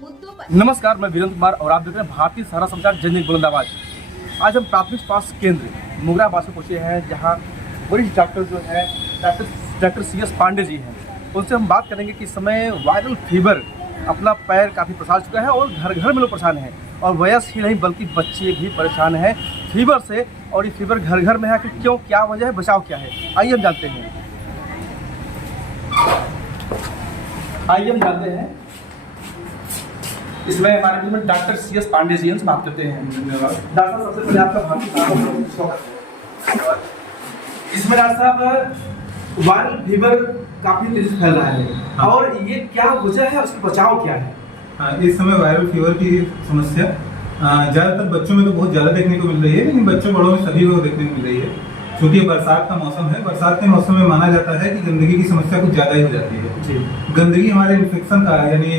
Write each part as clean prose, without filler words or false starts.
मुद्दों पर। नमस्कार, मैं वीरेंद्र कुमार और आप देख रहे हैं भारतीय सहारा समाचार जनजन बुलंदाबाद। आज हम प्राथमिक स्वास्थ्य केंद्र मुगराबाद से पहुंचे हैं, जहां वरिष्ठ डॉक्टर जो है डॉक्टर CS पांडे जी हैं। उनसे हम बात करेंगे कि इस समय वायरल फीवर अपना पैर काफ़ी पसार चुका है और घर घर में लोग परेशान हैं, और वयस्क ही नहीं बल्कि बच्चे भी परेशान हैं फीवर से। और ये फीवर घर घर में है, कि क्यों, क्या वजह है, बचाव क्या है, आइए हम जानते हैं। इसमें हमारे बीच में डॉक्टर CS पांडे जी से बात करते हैं। धन्यवाद डॉक्टर साहब, सबसे पहले आपका भारतीय स्वागत है। इसमें डॉक्टर साहब वायरल फीवर काफी तेजी से फैल रहा है, और ये क्या वजह है, उसका बचाव क्या है? हाँ, इस समय वायरल फीवर की समस्या ज़्यादातर बच्चों में तो बहुत ज़्यादा देखने को मिल रही है, लेकिन बच्चों बड़ों में सभी को देखने को मिल रही है। क्योंकि बरसात का मौसम है, बरसात के मौसम में माना जाता है कि गंदगी की समस्या कुछ ज़्यादा ही हो जाती है। जी। गंदगी हमारे इन्फेक्शन का यानी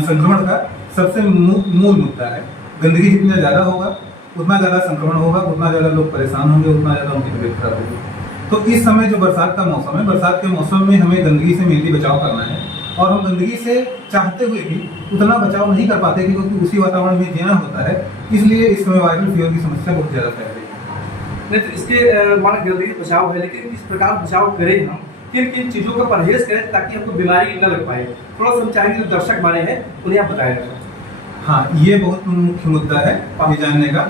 संक्रमण का सबसे मूल मुद्दा है। गंदगी जितना ज़्यादा होगा उतना ज़्यादा संक्रमण होगा, उतना ज़्यादा लोग परेशान होंगे, उतना ज़्यादा उनकी तबीयत खराब होगी। तो इस समय जो बरसात का मौसम है, बरसात के मौसम में हमें गंदगी से मेनली बचाव करना है, और हम गंदगी से चाहते हुए भी उतना बचाव नहीं कर पाते क्योंकि उसी वातावरण में जीना होता है। इसलिए इस समय वायरल फीवर की समस्या बहुत ज़्यादा फैल रही है। नहीं तो इसके माना गंदगी बचाव है, लेकिन इस प्रकार बचाव करें हम, किन किन चीज़ों का परहेज करें ताकि हमको बीमारी न लग पाए? थोड़ा सा हम चाहेंगे जो दर्शक हमारे हैं उन्हें आप बताएं। हाँ, ये बहुत मुख्य मुद्दा है ये जानने का।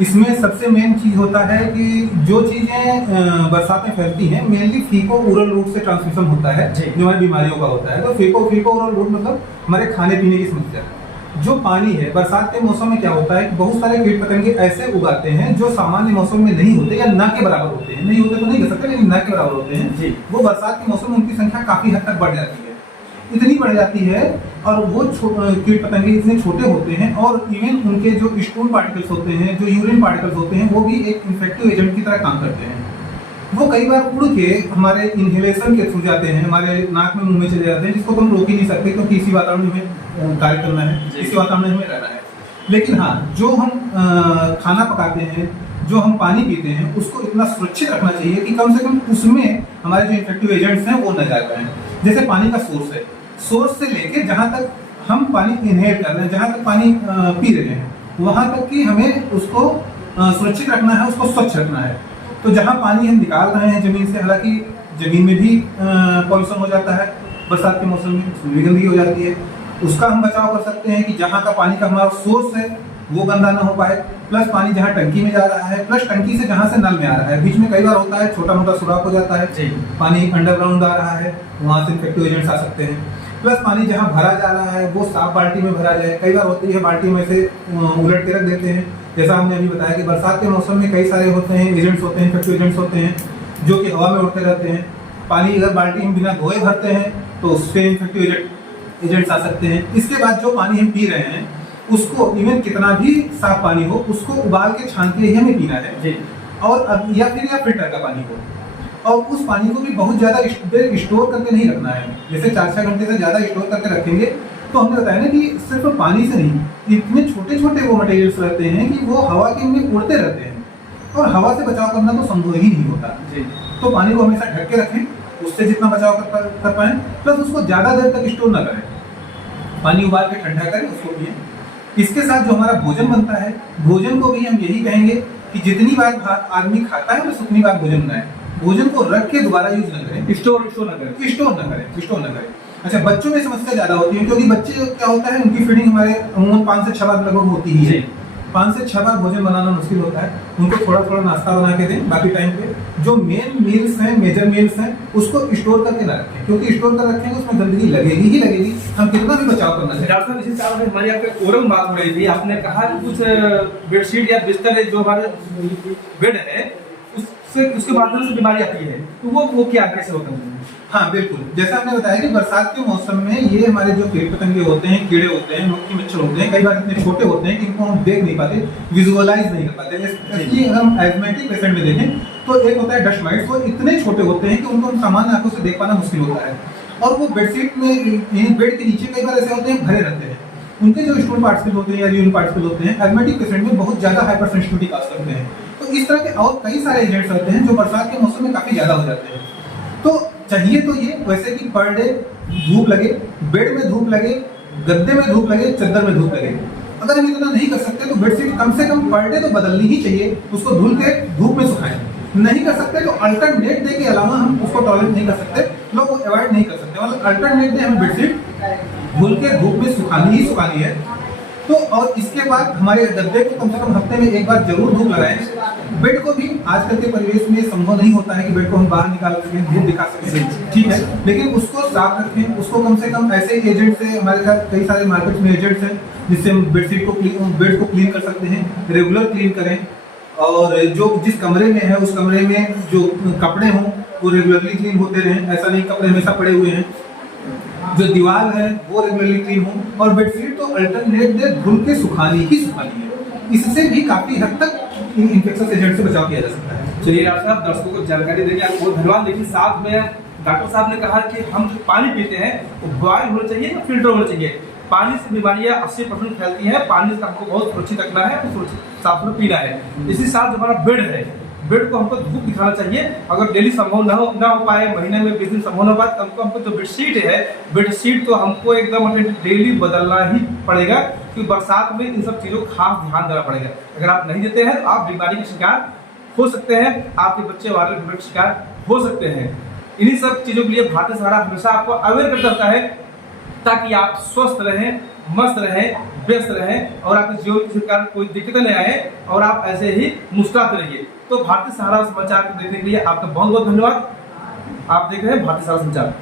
इसमें सबसे मेन चीज़ होता है कि जो चीज़ें बरसात में फैलती हैं, मेनली फीको ओरल रूट से ट्रांसमिशन होता है, जो हमारी बीमारियों का होता है। तो फीको ओरल रूट मतलब हमारे खाने पीने की समस्या। जो पानी है, बरसात के मौसम में क्या होता है कि बहुत सारे कीट पतंगे ऐसे उगाते हैं जो सामान्य मौसम में नहीं होते या न के बराबर होते हैं। नहीं होते तो नहीं कह सकते, लेकिन न के बराबर होते हैं जी। वो बरसात के मौसम में उनकी संख्या काफ़ी हद तक बढ़ जाती है, इतनी बढ़ जाती है, और वो कीट पतंगे इतने छोटे होते हैं, और इवन उनके जो स्टूल पार्टिकल्स होते हैं, जो यूरिन पार्टिकल्स होते हैं, वो भी एक इन्फेक्टिव एजेंट की तरह काम करते हैं। वो कई बार उड़ के हमारे इनहेलेशन के थ्रू जाते हैं, हमारे नाक में मुंह में चले जाते हैं, जिसको तो हम रोक ही नहीं सकते क्योंकि इसी वातावरण में कार्य करना है, इसी वातावरण में हमें रहना है। लेकिन हाँ, जो हम खाना पकाते हैं, जो हम पानी पीते हैं, उसको इतना सुरक्षित रखना चाहिए कि कम से कम उसमें हमारे जो इन्फेक्टिव एजेंट्स हैं वो न जा पाएं। जैसे पानी का सोर्स है, सोर्स से लेके जहाँ तक हम पानी इनहेल कर रहे हैं, जहाँ तक पानी पी रहे हैं, वहाँ तक कि हमें उसको सुरक्षित रखना है, उसको स्वच्छ रखना है। तो जहाँ पानी हम निकाल रहे हैं ज़मीन से, हालांकि ज़मीन में भी पॉल्यूशन हो जाता है बरसात के मौसम में, उसमें भी गंदगी हो जाती है, उसका हम बचाव कर सकते हैं कि जहाँ का पानी का हमारा सोर्स है वो गंदा ना हो पाए, प्लस पानी जहाँ टंकी में जा रहा है, प्लस टंकी से जहाँ से नल में आ रहा है, बीच में कई बार होता है छोटा मोटा सुराख हो जाता है, पानी अंडरग्राउंड आ रहा है, वहाँ से इन्फेक्टिव एजेंट्स आ सकते हैं। प्लस पानी जहाँ भरा जा रहा है वो साफ बाल्टी में भरा जाए। कई बार होती है बाल्टी में से उलट के रख देते हैं, जैसा हमने अभी बताया कि बरसात के मौसम में कई सारे होते हैं एजेंट्स होते हैं, इन्फेक्टिव एजेंट्स होते हैं, जो कि हवा में उड़ते रहते हैं। पानी अगर बाल्टी में बिना धोए भरते हैं तो उससे इन्फेक्टिव एजेंट्स आ सकते हैं। इसके बाद जो पानी हम पी रहे हैं उसको, इवन कितना भी साफ पानी हो, उसको उबाल के छान के ही हमें पीना है जी। और या फिल्टर का पानी हो, और उस पानी को भी बहुत ज़्यादा स्टोर करके नहीं रखना है। जैसे 4-6 घंटे से ज़्यादा स्टोर करके रखेंगे तो हमने बताया ना कि सिर्फ पानी से नहीं, इतने छोटे छोटे वो मटेरियल्स रहते हैं कि वो हवा के में उड़ते रहते हैं, और हवा से बचाव करना तो संभव ही नहीं होता जी। तो पानी को हमेशा ढक के रखें, उससे जितना बचाव कर पाएँ, प्लस उसको ज़्यादा देर तक स्टोर ना करें, पानी उबाल के ठंडा करें, उसको पिए। इसके साथ जो हमारा भोजन बनता है, भोजन को भी हम यही कहेंगे कि जितनी बार आदमी खाता है बस उतनी बार भोजन बनाए। भोजन को रख के दोबारा यूज न करें, स्टोर न करें। अच्छा, बच्चों में समस्या ज़्यादा होती है क्योंकि बच्चे क्या होता है, उनकी फीडिंग हमारे अमूमन 5 से 6 बार लगभग होती ही है। 5 से 6 बार भोजन बनाना मुश्किल होता है, उनको थोड़ा थोड़ा नाश्ता बना के दें। बाकी टाइम पे जो मेन मील्स हैं, मेजर मील्स हैं, उसको स्टोर करके ना रखें, क्योंकि स्टोर कर रखेंगे उसमें गंदगी लगेगी ही लगेगी, हम कितना भी बचाव करना चाहिए। डॉक्टर साहब, इसी कारण हमारी आपके ओरल बात हो रही थी, आपने कहा कि कुछ बेडशीट या बिस्तर जो हमारे बेड है उसके माध्यम से बीमारी आती है, तो वो क्या कैसे होता है? हाँ बिल्कुल, जैसा हमने बताया कि बरसात के मौसम में ये हमारे जो कीट पतंगे होते हैं, कीड़े होते हैं, मक्खी मच्छर होते हैं, कई बार इतने छोटे होते हैं कि इनको हम देख नहीं पाते, विजुअलाइज नहीं कर पाते। इसलिए हम एस्मेटिक पेशेंट में देखें तो एक होता है डस्ट माइट्स, वो इतने छोटे होते हैं कि उनको हम सामान्य आंखों से देख पाना मुश्किल होता है, और वो बेडशीट में बेड के नीचे कई बार ऐसे होते हैं भरे रहते हैं। उनके जो स्टूल पार्टिकल होते हैं या यूरिन पार्टिकल होते हैं, एस्मेटिक पेशेंट में बहुत ज़्यादा हाइपर सेंसिटिविटी काज करते हैं। तो इस तरह के और कई सारे एजेंट्स होते हैं जो बरसात के मौसम में काफ़ी ज़्यादा हो जाते हैं। तो चाहिए तो ये वैसे कि पर डे धूप लगे, बेड में धूप लगे, गद्दे में धूप लगे, चादर में धूप लगे। अगर हम इतना नहीं कर सकते तो बेडशीट कम से कम पर डे तो बदलनी ही चाहिए, उसको धुल के धूप में सुखाएं। नहीं कर सकते तो अल्टरनेट डे के अलावा हम उसको टॉलरेट नहीं कर सकते, लोग अवॉइड नहीं कर सकते, मतलब अल्टरनेट डे हमें बेडशीट धुल के धूप में सुखानी ही सुखानी है। तो और इसके बाद हमारे गद्दे को कम से कम हफ्ते में एक बार जरूर धूप लगाएं। बेड को भी आजकल के परिवेश में संभव नहीं होता है कि बेड को हम बाहर निकाल सकें, धूप दिखा सकें, ठीक है, लेकिन उसको साफ रखें। उसको कम से कम ऐसे एजेंट से, हमारे साथ कई सारे मार्केट में एजेंट्स हैं जिससे हम बेडशीट को बेड को क्लीन कर सकते हैं। रेगुलर क्लीन करें, और जो जिस कमरे में है उस कमरे में जो कपड़े हों वो रेगुलरली क्लीन होते रहें, ऐसा नहीं कपड़े हमेशा पड़े हुए हैं। जो दीवार है वो रेगुलरली क्लीन हो, और बेडशीट तो अल्टरनेट डे धुल के सुखानी ही सुखानी है। इससे भी काफी हद तक इन्फेक्शन एजेंट से बचाव किया जा सकता है। चलिए डॉक्टर साहब, दर्शकों को जानकारी देंगे, आपको बहुत धन्यवाद। लेकिन साथ में डॉक्टर साहब ने कहा कि हम जो पानी पीते हैं वो बॉयल होना चाहिए या फिल्टर होना चाहिए। पानी से बीमारियां 80% फैलती हैं, पानी से हमको बहुत सुरक्षित रखना है, सुरक्षित साफ सुथरा पीना है। इसी साथ जो हमारा बेड है, बेड को हमको धूप दिखाना चाहिए। अगर डेली संभव ना हो पाए, महीने में 20 दिन संभव ना हो पाए, तो हमको जो बेडशीट है, बेडशीट तो हमको एकदम डेली बदलना ही पड़ेगा, क्योंकि बरसात में इन सब चीज़ों का खास ध्यान देना पड़ेगा। अगर आप नहीं देते हैं तो आप बीमारी के शिकार हो सकते हैं, आपके बच्चे वायरल फीवर के शिकार हो सकते हैं। इन्हीं सब चीज़ों के लिए भारतीय सहारा हमेशा आपको अवेयर करता रहता है, ताकि आप स्वस्थ रहें, मस्त रहें, व्यस्त रहें, और आपके जीवन किसी प्रकार कोई दिक्कतें नहीं आए, और आप ऐसे ही मुस्कुराते रहिए। तो भारतीय सहारा समाचार को देखने के लिए आपका बहुत बहुत धन्यवाद। आप देख रहे हैं भारतीय सहारा समाचार।